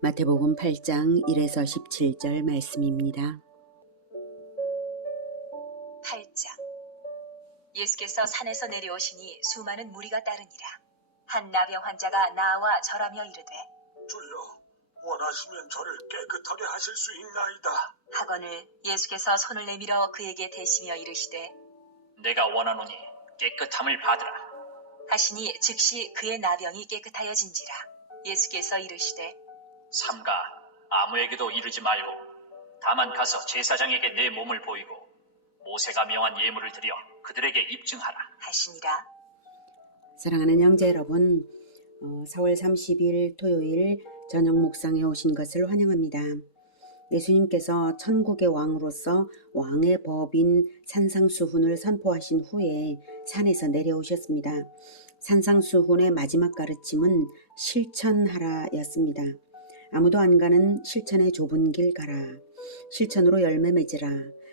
마태복음 8장 1에서 17절 말씀입니다. 8장. 예수께서 산에서 내려오시니 수많은 무리가 따르니라. 한 나병 환자가 나와 절하며 이르되, 주여, 원하시면 저를 깨끗하게 하실 수 있나이다. 하거늘 예수께서 손을 내밀어 그에게 대시며 이르시되, 내가 원하노니 깨끗함을 받으라. 하시니 즉시 그의 나병이 깨끗하여진지라. 예수께서 이르시되, 삼가 아무에게도 이르지 말고 다만 가서 제사장에게 내 몸을 보이고 모세가 명한 예물을 드려 그들에게 입증하라 하시니라. 사랑하는 형제 여러분, 4월 30일 토요일 저녁 묵상에 오신 것을 환영합니다. 예수님께서 천국의 왕으로서 왕의 법인 산상수훈을 선포하신 후에 산에서 내려오셨습니다. 산상수훈의 마지막 가르침은 실천하라였습니다. 아무도 안 가는 실천의 좁은 길 가라. 실천으로 열매 맺으라.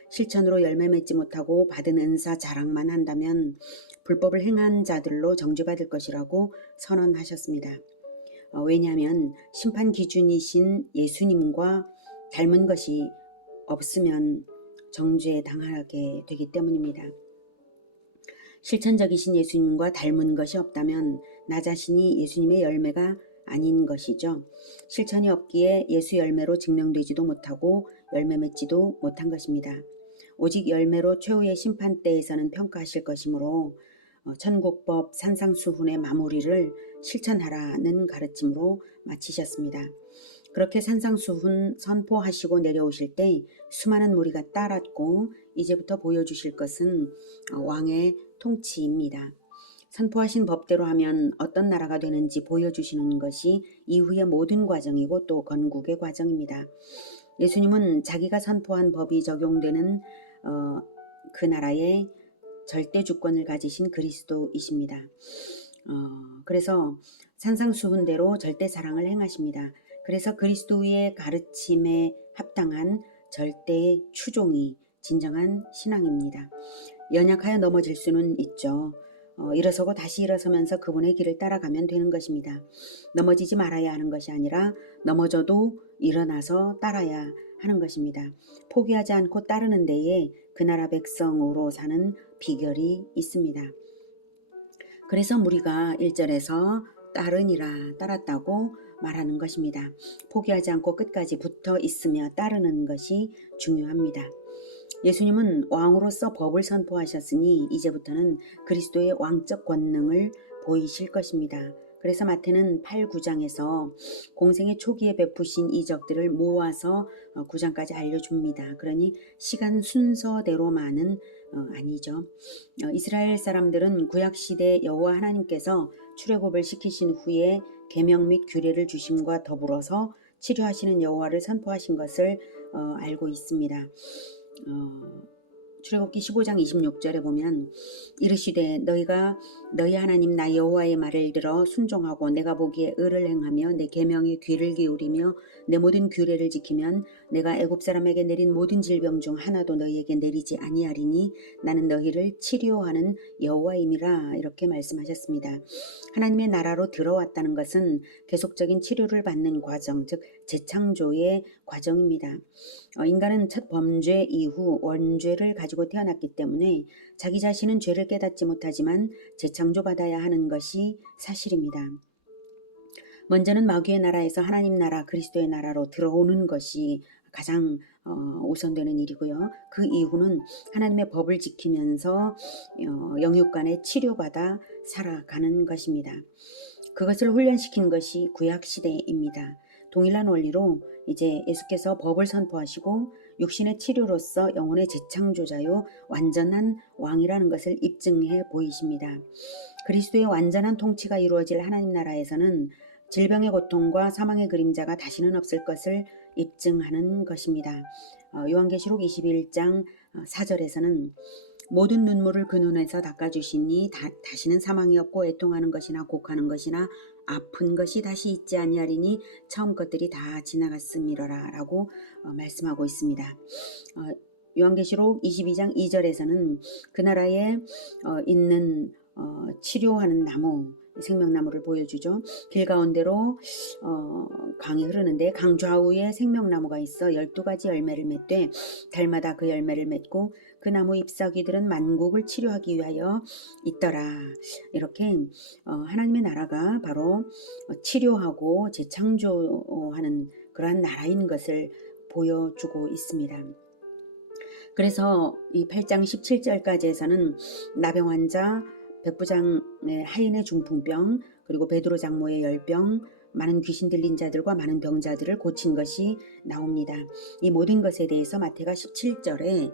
실천으로 열매 맺지 못하고 받은 은사 자랑만 한다면 불법을 행한 자들로 정죄받을 것이라고 선언하셨습니다. 왜냐하면 심판 기준이신 예수님과 닮은 것이 없으면 정죄 당하게 되기 때문입니다. 실천적이신 예수님과 닮은 것이 없다면 나 자신이 예수님의 열매가 아닌 것이죠. 실천이 없기에 예수 열매로 증명되지도 못하고 열매 맺지도 못한 것입니다. 오직 열매로 최후의 심판대에서는 평가하실 것이므로 천국법 산상수훈의 마무리를 실천하라는 가르침으로 마치셨습니다. 그렇게 산상수훈 선포하시고 내려오실 때 수많은 무리가 따랐고 이제부터 보여주실 것은 왕의 통치입니다. 선포하신 법대로 하면 어떤 나라가 되는지 보여주시는 것이 이후의 모든 과정이고 또 건국의 과정입니다. 예수님은 자기가 선포한 법이 적용되는 그 나라의 절대 주권을 가지신 그리스도이십니다. 그래서 산상수훈대로 절대 사랑을 행하십니다. 그래서 그리스도의 가르침에 합당한 절대 추종이 진정한 신앙입니다. 연약하여 넘어질 수는 있죠. 일어서고 다시 일어서면서 그분의 길을 따라가면 되는 것입니다. 넘어지지 말아야 하는 것이 아니라 넘어져도 일어나서 따라야 하는 것입니다. 포기하지 않고 따르는 데에 그 나라 백성으로 사는 비결이 있습니다. 그래서 무리가 1절에서 따르니라 따랐다고 말하는 것입니다. 포기하지 않고 끝까지 붙어 있으며 따르는 것이 중요합니다. 예수님은 왕으로서 법을 선포하셨으니 이제부터는 그리스도의 왕적 권능을 보이실 것입니다. 그래서 마태는 8, 9장에서 공생의 초기에 베푸신 이적들을 모아서 9장까지 알려줍니다. 그러니 시간 순서대로만은 아니죠. 이스라엘 사람들은 구약시대 여호와 하나님께서 출애굽을 시키신 후에 계명 및 규례를 주심과 더불어서 치료하시는 여호와를 선포하신 것을 알고 있습니다. 출애굽기 15장 26절에 보면 이르시되 너희가 너희 하나님 나 여호와의 말을 들어 순종하고 내가 보기에 의를 행하며 내 계명에 귀를 기울이며 내 모든 규례를 지키면 내가 애굽 사람에게 내린 모든 질병 중 하나도 너희에게 내리지 아니하리니 나는 너희를 치료하는 여호와임이라 이렇게 말씀하셨습니다. 하나님의 나라로 들어왔다는 것은 계속적인 치료를 받는 과정, 즉 재창조의 과정입니다. 인간은 첫 범죄 이후 원죄를 가지고 태어났기 때문에 자기 자신은 죄를 깨닫지 못하지만 재창조받아야 하는 것이 사실입니다. 먼저는 마귀의 나라에서 하나님 나라 그리스도의 나라로 들어오는 것이 가장 우선되는 일이고요. 그 이후는 하나님의 법을 지키면서 영육간에 치료받아 살아가는 것입니다. 그것을 훈련시킨 것이 구약시대입니다. 동일한 원리로 이제 예수께서 법을 선포하시고 육신의 치료로서 영혼의 재창조자요 완전한 왕이라는 것을 입증해 보이십니다. 그리스도의 완전한 통치가 이루어질 하나님 나라에서는 질병의 고통과 사망의 그림자가 다시는 없을 것을 입증하는 것입니다. 요한계시록 21장 4절에서는 모든 눈물을 그 눈에서 닦아주시니 다시는 사망이 없고 애통하는 것이나 곡하는 것이나 아픈 것이 다시 있지 아니하리니 처음 것들이 다 지나갔음이러라 라고 말씀하고 있습니다. 요한계시록 22장 2절에서는 그 나라에 있는 치료하는 나무 생명나무를 보여주죠. 길 가운데로 강이 흐르는데 강 좌우에 생명나무가 있어 12가지 열매를 맺되 달마다 그 열매를 맺고 그 나무 잎사귀들은 만국을 치료하기 위하여 있더라. 이렇게 하나님의 나라가 바로 치료하고 재창조하는 그러한 나라인 것을 보여주고 있습니다. 그래서 이 8장 17절까지에서는 나병 환자, 백부장의 하인의 중풍병, 그리고 베드로 장모의 열병, 많은 귀신 들린 자들과 많은 병자들을 고친 것이 나옵니다. 이 모든 것에 대해서 마태가 17절에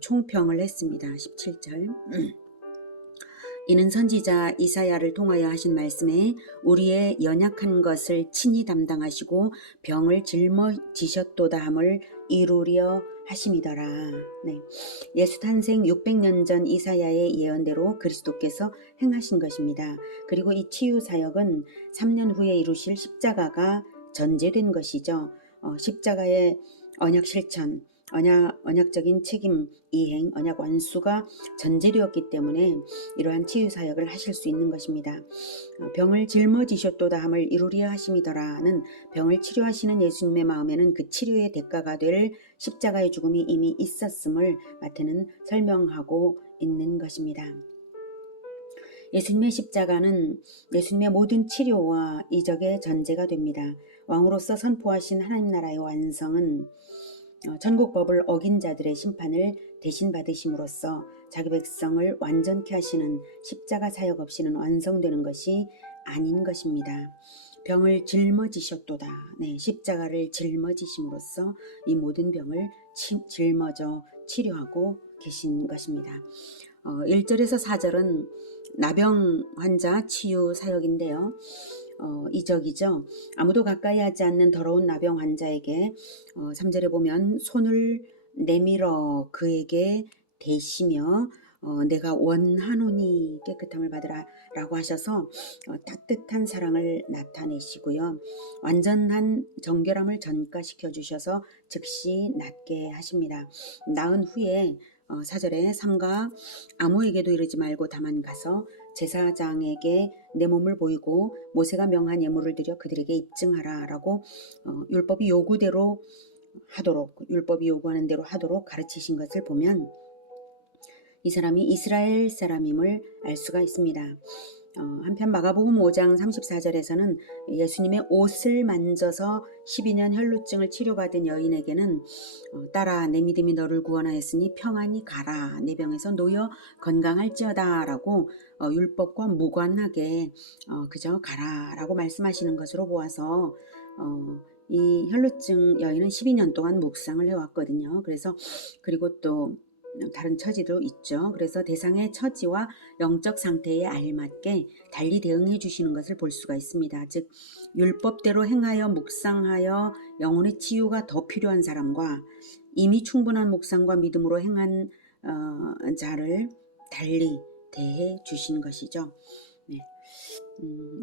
총평을 했습니다. 17절. 이는 선지자 이사야를 통하여 하신 말씀에 우리의 연약한 것을 친히 담당하시고 병을 짊어지셨도다 함을 이루려 하심이더라. 네. 예수 탄생 600년 전 이사야의 예언대로 그리스도께서 행하신 것입니다. 그리고 이 치유 사역은 3년 후에 이루실 십자가가 전제된 것이죠. 십자가의 언약 실천, 언약적인 책임 이행, 언약 완수가 전제되었기 때문에 이러한 치유 사역을 하실 수 있는 것입니다. 병을 짊어지셨도다 함을 이루려 하심이더라는 병을 치료하시는 예수님의 마음에는 그 치료의 대가가 될 십자가의 죽음이 이미 있었음을 마태는 설명하고 있는 것입니다. 예수님의 십자가는 예수님의 모든 치료와 이적의 전제가 됩니다. 왕으로서 선포하신 하나님 나라의 완성은 천국법을 어긴 자들의 심판을 대신 받으심으로써 자기 백성을 완전케 하시는 십자가 사역 없이는 완성되는 것이 아닌 것입니다. 병을 짊어지셨도다. 네, 십자가를 짊어지심으로써 이 모든 병을 짊어져 치료하고 계신 것입니다. 1절에서 4절은 나병 환자 치유 사역인데요. 이적이죠. 아무도 가까이 하지 않는 더러운 나병 환자에게 3절에 보면 손을 내밀어 그에게 대시며 내가 원하노니 깨끗함을 받으라 라고 하셔서 따뜻한 사랑을 나타내시고요. 완전한 정결함을 전가시켜 주셔서 즉시 낫게 하십니다. 나은 후에 4절에 삼가 아무에게도 이르지 말고 다만 가서 제사장에게 내 몸을 보이고 모세가 명한 예물을 드려 그들에게 입증하라 라고 율법이 요구대로 하도록, 율법이 요구하는 대로 하도록 가르치신 것을 보면 이 사람이 이스라엘 사람임을 알 수가 있습니다. 한편 마가복음 5장 34절에서는 예수님의 옷을 만져서 12년 혈루증을 치료받은 여인에게는 딸아 내 믿음이 너를 구원하였으니 평안히 가라 내 병에서 놓여 건강할지어다 라고 율법과 무관하게 그저 가라 라고 말씀하시는 것으로 보아서 이 혈루증 여인은 12년 동안 묵상을 해왔거든요. 그래서 그리고 또 다른 처지도 있죠. 그래서 대상의 처지와 영적 상태에 알맞게 달리 대응해 주시는 것을 볼 수가 있습니다. 즉 율법대로 행하여 묵상하여 영혼의 치유가 더 필요한 사람과 이미 충분한 묵상과 믿음으로 행한 자를 달리 대해 주신 것이죠. 네.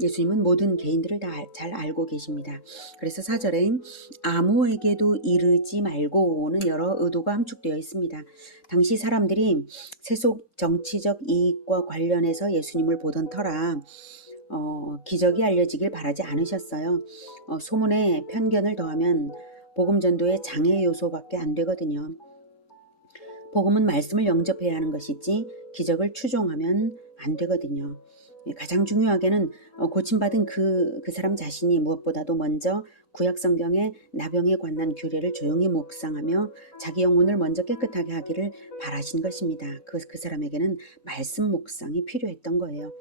예수님은 모든 개인들을 다 잘 알고 계십니다. 그래서 4절에 아무에게도 이르지 말고는 여러 의도가 함축되어 있습니다. 당시 사람들이 세속 정치적 이익과 관련해서 예수님을 보던 터라 기적이 알려지길 바라지 않으셨어요. 소문에 편견을 더하면 복음 전도의 장애 요소밖에 안 되거든요. 복음은 말씀을 영접해야 하는 것이지 기적을 추종하면 안 되거든요. 가장 중요하게는 고침받은 그 사람 자신이 무엇보다도 먼저 구약 성경의 나병에 관한 규례를 조용히 묵상하며 자기 영혼을 먼저 깨끗하게 하기를 바라신 것입니다. 그 사람에게는 말씀 묵상이 필요했던 거예요.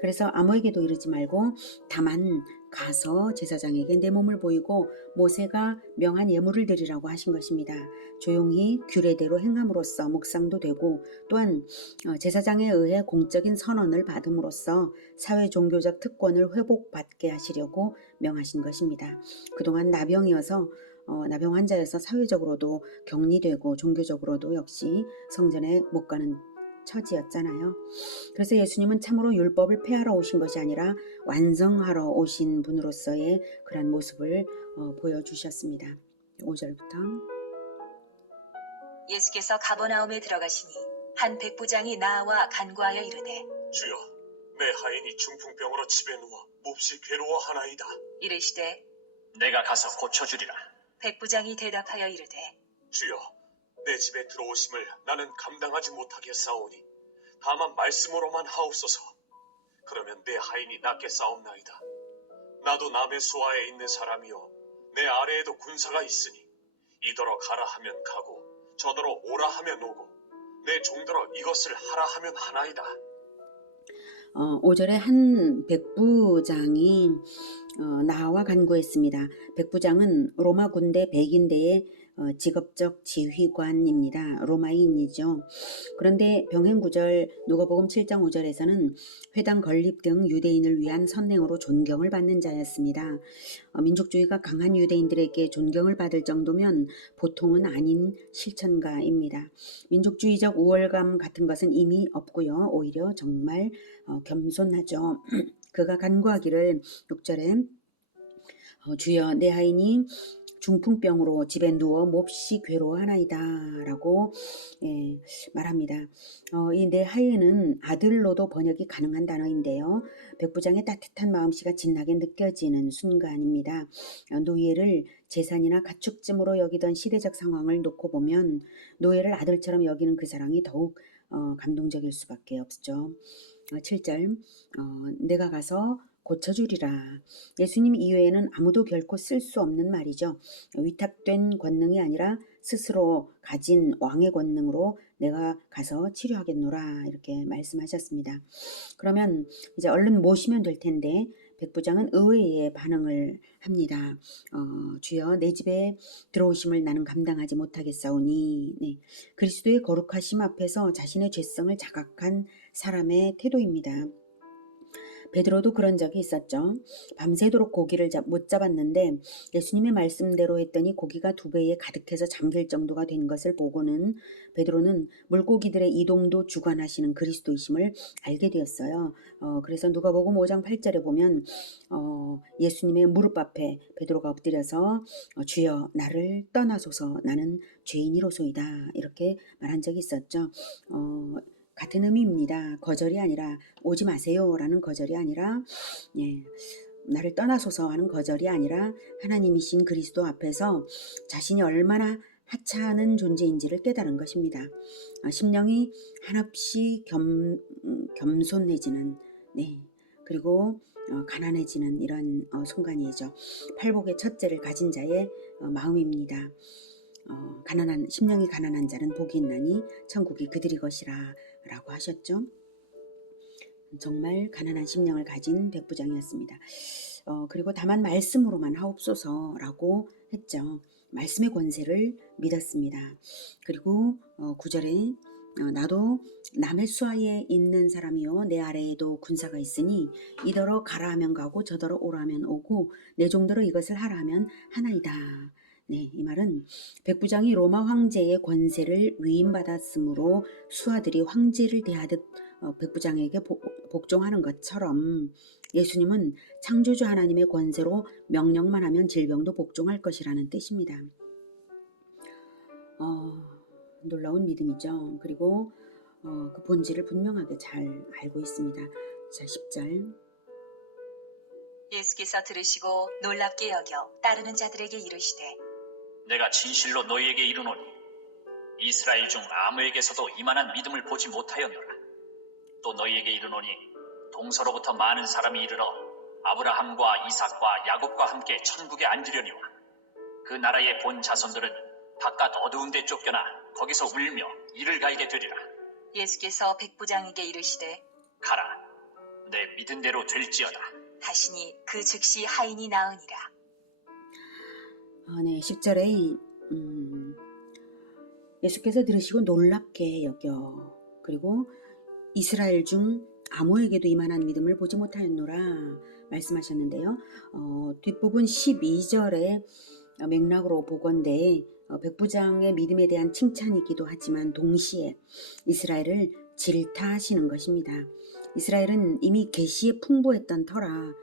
그래서 아무에게도 이르지 말고 다만 가서 제사장에게 내 몸을 보이고 모세가 명한 예물을 드리라고 하신 것입니다. 조용히 규례대로 행함으로써 묵상도 되고 또한 제사장에 의해 공적인 선언을 받음으로써 사회 종교적 특권을 회복받게 하시려고 명하신 것입니다. 그동안 나병이어서 나병 환자여서 사회적으로도 격리되고 종교적으로도 역시 성전에 못 가는 처지였잖아요. 그래서 예수님은 참으로 율법을 폐하러 오신 것이 아니라 완성하러 오신 분으로서의 그런 모습을 보여주셨습니다. 5절부터 예수께서 가버나움에 들어가시니 한 백부장이 나와 간구하여 이르되 주여, 내 하인이 중풍병으로 집에 누워 몹시 괴로워하나이다. 이르시되 내가 가서 고쳐주리라. 백부장이 대답하여 이르되 주여, 내 집에 들어오심을 나는 감당하지 못하겠사오니 다만 말씀으로만 하옵소서. 그러면 내 하인이 낫게 싸움나이다. 나도 남의 수하에 있는 사람이요 내 아래에도 군사가 있으니 이더러 가라 하면 가고 저더러 오라 하면 오고 내 종더러 이것을 하라 하면 하나이다. 5절에 한 백부장이 나와 간구했습니다. 백부장은 로마 군대 백인대의 직업적 지휘관입니다. 로마인이죠. 그런데 병행 9절 누가복음 7장 5절에서는 회당 건립 등 유대인을 위한 선행으로 존경을 받는 자였습니다. 민족주의가 강한 유대인들에게 존경을 받을 정도면 보통은 아닌 실천가입니다. 민족주의적 우월감 같은 것은 이미 없고요. 오히려 정말 겸손하죠. 그가 간구하기를 6절에 주여 내 하인이 중풍병으로 집에 누워 몹시 괴로워하나이다 라고 말합니다. 이 내 하인은 아들로도 번역이 가능한 단어인데요. 백부장의 따뜻한 마음씨가 진하게 느껴지는 순간입니다. 노예를 재산이나 가축쯤으로 여기던 시대적 상황을 놓고 보면 노예를 아들처럼 여기는 그 사랑이 더욱 감동적일 수밖에 없죠. 7절 내가 가서 고쳐주리라. 예수님 이외에는 아무도 결코 쓸 수 없는 말이죠. 위탁된 권능이 아니라 스스로 가진 왕의 권능으로 내가 가서 치료하겠노라 이렇게 말씀하셨습니다. 그러면 이제 얼른 모시면 될 텐데 백부장은 의외의 반응을 합니다. 주여 내 집에 들어오심을 나는 감당하지 못하겠사오니. 네. 그리스도의 거룩하심 앞에서 자신의 죄성을 자각한 사람의 태도입니다. 베드로도 그런 적이 있었죠. 밤새도록 고기를 못 잡았는데 예수님의 말씀대로 했더니 고기가 2배에 가득해서 잠길 정도가 된 것을 보고는 베드로는 물고기들의 이동도 주관하시는 그리스도이심을 알게 되었어요. 그래서 누가복음 5장 8절에 보면 예수님의 무릎 앞에 베드로가 엎드려서 주여 나를 떠나소서 나는 죄인이로소이다 이렇게 말한 적이 있었죠. 같은 의미입니다. 거절이 아니라 오지 마세요 라는 거절이 아니라 나를 떠나소서 하는 거절이 아니라 하나님이신 그리스도 앞에서 자신이 얼마나 하찮은 존재인지를 깨달은 것입니다. 심령이 한없이 겸손해지는 그리고 가난해지는 이런 순간이죠. 팔복의 첫째를 가진 자의 마음입니다. 심령이 가난한 자는 복이 있나니 천국이 그들이 것이라 라고 하셨죠. 정말 가난한 심령을 가진 백부장이었습니다. 그리고 다만 말씀으로만 하옵소서 라고 했죠. 말씀의 권세를 믿었습니다. 그리고 9절에 나도 남의 수하에 있는 사람이요 내 아래에도 군사가 있으니 이더러 가라 하면 가고 저더러 오라 하면 오고 내 종더러 이것을 하라 하면 하나이다. 이 말은 백부장이 로마 황제의 권세를 위임받았으므로 수하들이 황제를 대하듯 백부장에게 복종하는 것처럼 예수님은 창조주 하나님의 권세로 명령만 하면 질병도 복종할 것이라는 뜻입니다. 놀라운 믿음이죠. 그리고 그 본질을 분명하게 잘 알고 있습니다. 자, 10절 예수께서 들으시고 놀랍게 여겨 따르는 자들에게 이르시되 내가 진실로 너희에게 이르노니 이스라엘 중 아무에게서도 이만한 믿음을 보지 못하였노라. 또 너희에게 이르노니 동서로부터 많은 사람이 이르러 아브라함과 이삭과 야곱과 함께 천국에 앉으려니와 그 나라의 본 자손들은 바깥 어두운 데 쫓겨나 거기서 울며 이를 갈게 되리라. 예수께서 백부장에게 이르시되 가라, 내 믿은 대로 될지어다 하시니 그 즉시 하인이 나으니라. 10절에 예수께서 들으시고 놀랍게 여겨 그리고 이스라엘 중 아무에게도 이만한 믿음을 보지 못하였노라 말씀하셨는데요. 뒷부분 12절의 맥락으로 보건대 백부장의 믿음에 대한 칭찬이기도 하지만 동시에 이스라엘을 질타하시는 것입니다. 이스라엘은 이미 계시에 풍부했던 터라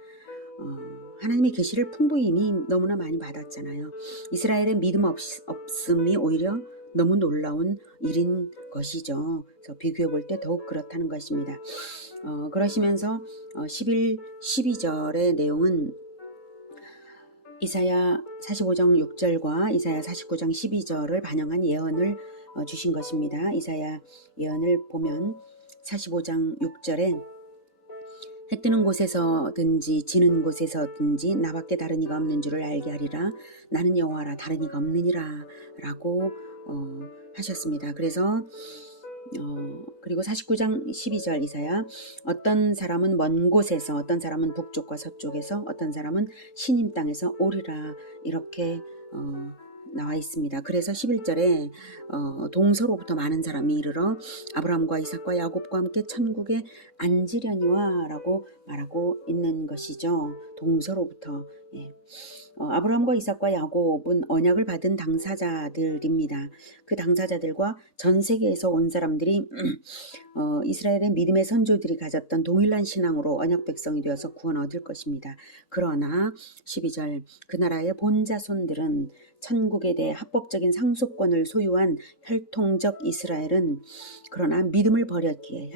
하나님의 계시를 풍부히 이미 너무나 많이 받았잖아요. 이스라엘의 믿음 없음이 오히려 너무 놀라운 일인 것이죠. 그래서 비교해 볼 때 더욱 그렇다는 것입니다. 그러시면서 11, 12절의 내용은 이사야 45장 6절과 이사야 49장 12절을 반영한 예언을 주신 것입니다. 이사야 예언을 보면 45장 6절에 해 뜨는 곳에서든지 지는 곳에서든지 나밖에 다른 이가 없는 줄을 알게 하리라. 나는 여호와라 다른 이가 없느니라 라고 하셨습니다. 그래서 그리고 49장 12절 이사야 어떤 사람은 먼 곳에서 어떤 사람은 북쪽과 서쪽에서 어떤 사람은 시님 땅에서 오리라 이렇게 나와 있습니다. 그래서 11절에 동서로부터 많은 사람이 이르러 아브라함과 이삭과 야곱과 함께 천국에 앉으려니와 라고 말하고 있는 것이죠. 동서로부터. 예. 아브라함과 이삭과 야곱은 언약을 받은 당사자들입니다. 그 당사자들과 전 세계에서 온 사람들이 이스라엘의 믿음의 선조들이 가졌던 동일한 신앙으로 언약 백성이 되어서 구원 얻을 것입니다. 그러나 12절 그 나라의 본자손들은 천국에 대해 합법적인 상속권을 소유한 혈통적 이스라엘은 그러나 믿음을 버렸기에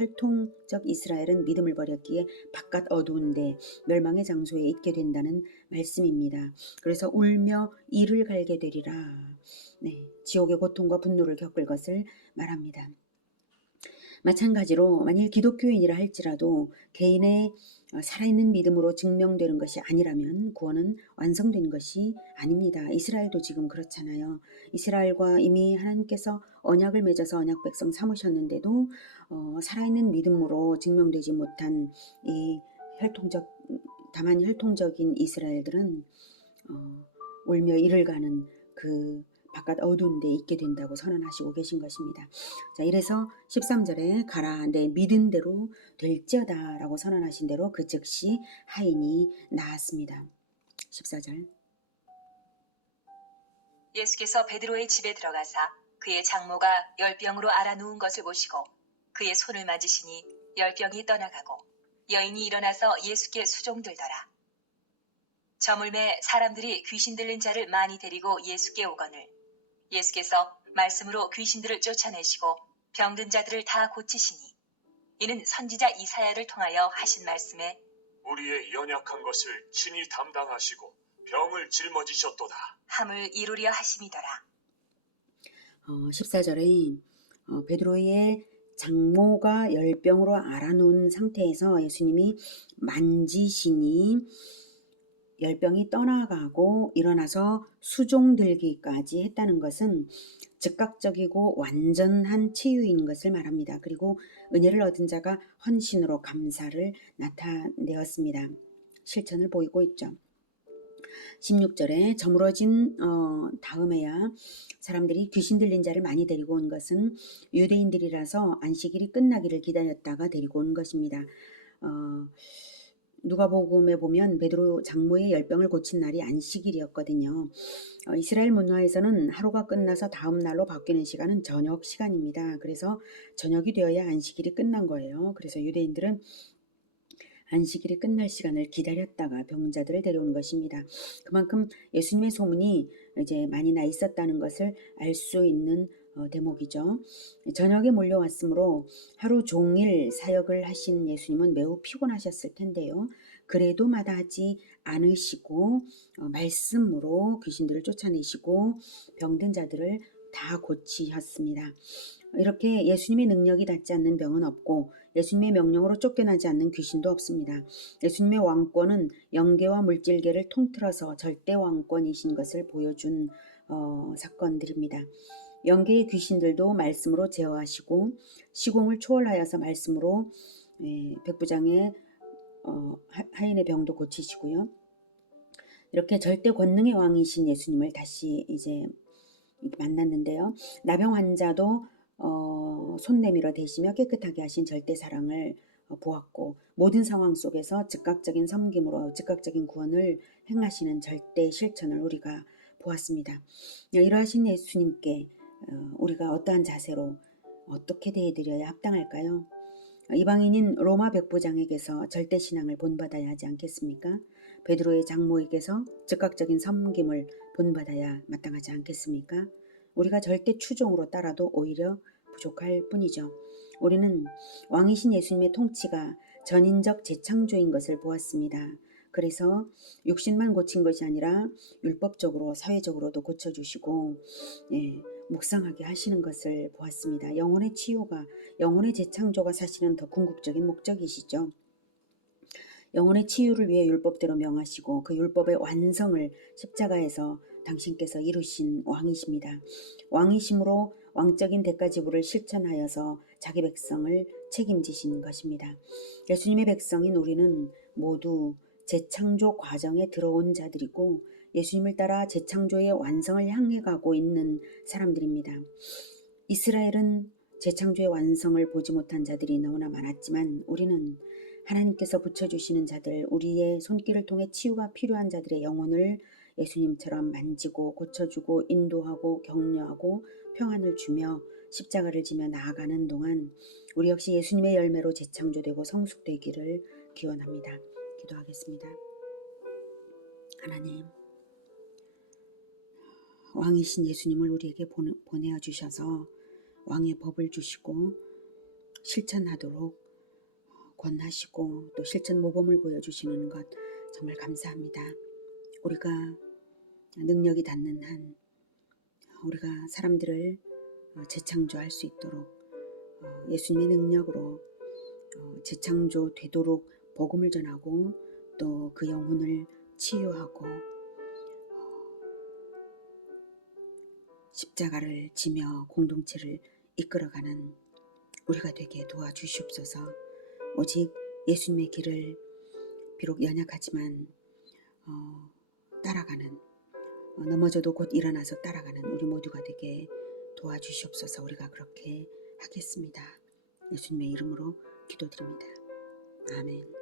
바깥 어두운데 멸망의 장소에 있게 된다는 말씀입니다. 그래서 울며 이를 갈게 되리라. 네, 지옥의 고통과 분노를 겪을 것을 말합니다. 마찬가지로 만일 기독교인이라 할지라도 개인의 살아있는 믿음으로 증명되는 것이 아니라면 구원은 완성된 것이 아닙니다. 이스라엘도 지금 그렇잖아요. 이스라엘과 이미 하나님께서 언약을 맺어서 언약 백성 삼으셨는데도 살아있는 믿음으로 증명되지 못한 이 다만 혈통적인 이스라엘들은 울며 이를 가는 그 바깥 어두운 데 있게 된다고 선언하시고 계신 것입니다. 자, 이래서 13절에 가라 내 믿은 대로 될지어다 라고 선언하신 대로 그 즉시 하인이 나았습니다. 14절 예수께서 베드로의 집에 들어가사 그의 장모가 열병으로 앓아 누운 것을 보시고 그의 손을 만지시니 열병이 떠나가고 여인이 일어나서 예수께 수종들더라. 저물매 사람들이 귀신 들린 자를 많이 데리고 예수께 오거늘 예수께서 말씀으로 귀신들을 쫓아내시고 병든 자들을 다 고치시니 이는 선지자 이사야를 통하여 하신 말씀에 우리의 연약한 것을 친히 담당하시고 병을 짊어지셨도다 함을 이루려 하심이더라. 14절에 베드로의 장모가 열병으로 앓아놓은 상태에서 예수님이 만지시니 열병이 떠나가고 일어나서 수종 들기까지 했다는 것은 즉각적이고 완전한 치유인 것을 말합니다. 그리고 은혜를 얻은 자가 헌신으로 감사를 나타내었습니다. 실천을 보이고 있죠. 16절에 저물어진 다음에야 사람들이 귀신 들린 자를 많이 데리고 온 것은 유대인들이라서 안식일이 끝나기를 기다렸다가 데리고 온 것입니다. 누가복음에 보면 베드로 장모의 열병을 고친 날이 안식일이었거든요. 이스라엘 문화에서는 하루가 끝나서 다음 날로 바뀌는 시간은 저녁 시간입니다. 그래서 저녁이 되어야 안식일이 끝난 거예요. 그래서 유대인들은 안식일이 끝날 시간을 기다렸다가 병자들을 데려온 것입니다. 그만큼 예수님의 소문이 이제 많이 나 있었다는 것을 알 수 있는 대목이죠. 저녁에 몰려왔으므로 하루 종일 사역을 하신 예수님은 매우 피곤하셨을 텐데요. 그래도 마다하지 않으시고 말씀으로 귀신들을 쫓아내시고 병든 자들을 다 고치셨습니다. 이렇게 예수님의 능력이 닿지 않는 병은 없고 예수님의 명령으로 쫓겨나지 않는 귀신도 없습니다. 예수님의 왕권은 영계와 물질계를 통틀어서 절대 왕권이신 것을 보여준 사건들입니다. 영계의 귀신들도 말씀으로 제어하시고 시공을 초월하여서 말씀으로 백부장의 하인의 병도 고치시고요. 이렇게 절대 권능의 왕이신 예수님을 다시 이제 만났는데요. 나병 환자도 손 내밀어 대시며 깨끗하게 하신 절대 사랑을 보았고 모든 상황 속에서 즉각적인 섬김으로 즉각적인 구원을 행하시는 절대 실천을 우리가 보았습니다. 이러하신 예수님께 우리가 어떠한 자세로 어떻게 대해드려야 합당할까요? 이방인인 로마 백부장에게서 절대 신앙을 본받아야 하지 않겠습니까? 베드로의 장모에게서 즉각적인 섬김을 본받아야 마땅하지 않겠습니까? 우리가 절대 추종으로 따라도 오히려 부족할 뿐이죠. 우리는 왕이신 예수님의 통치가 전인적 재창조인 것을 보았습니다. 그래서 육신만 고친 것이 아니라 율법적으로 사회적으로도 고쳐주시고 묵상하게 하시는 것을 보았습니다. 영혼의 치유가, 영혼의 재창조가 사실은 더 궁극적인 목적이시죠. 영혼의 치유를 위해 율법대로 명하시고 그 율법의 완성을 십자가에서 당신께서 이루신 왕이십니다. 왕이심으로 왕적인 대가 지불을 실천하여서 자기 백성을 책임지신 것입니다. 예수님의 백성인 우리는 모두 재창조 과정에 들어온 자들이고 예수님을 따라 재창조의 완성을 향해 가고 있는 사람들입니다. 이스라엘은 재창조의 완성을 보지 못한 자들이 너무나 많았지만 우리는 하나님께서 붙여주시는 자들, 우리의 손길을 통해 치유가 필요한 자들의 영혼을 예수님처럼 만지고 고쳐주고 인도하고 격려하고 평안을 주며 십자가를 지며 나아가는 동안 우리 역시 예수님의 열매로 재창조되고 성숙되기를 기원합니다. 기도하겠습니다. 하나님, 왕이신 예수님을 우리에게 보내어 주셔서 왕의 법을 주시고 실천하도록 권하시고 또 실천 모범을 보여주시는 것 정말 감사합니다. 우리가 능력이 닿는 한 우리가 사람들을 재창조할 수 있도록 예수님의 능력으로 재창조 되도록 복음을 전하고 또 그 영혼을 치유하고 십자가를 지며 공동체를 이끌어가는 우리가 되게 도와주시옵소서. 오직 예수님의 길을 비록 연약하지만 따라가는 넘어져도 곧 일어나서 따라가는 우리 모두가 되게 도와주시옵소서. 우리가 그렇게 하겠습니다. 예수님의 이름으로 기도드립니다. 아멘.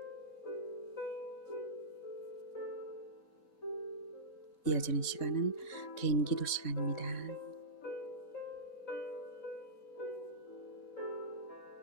이어지는 시간은 개인 기도 시간입니다.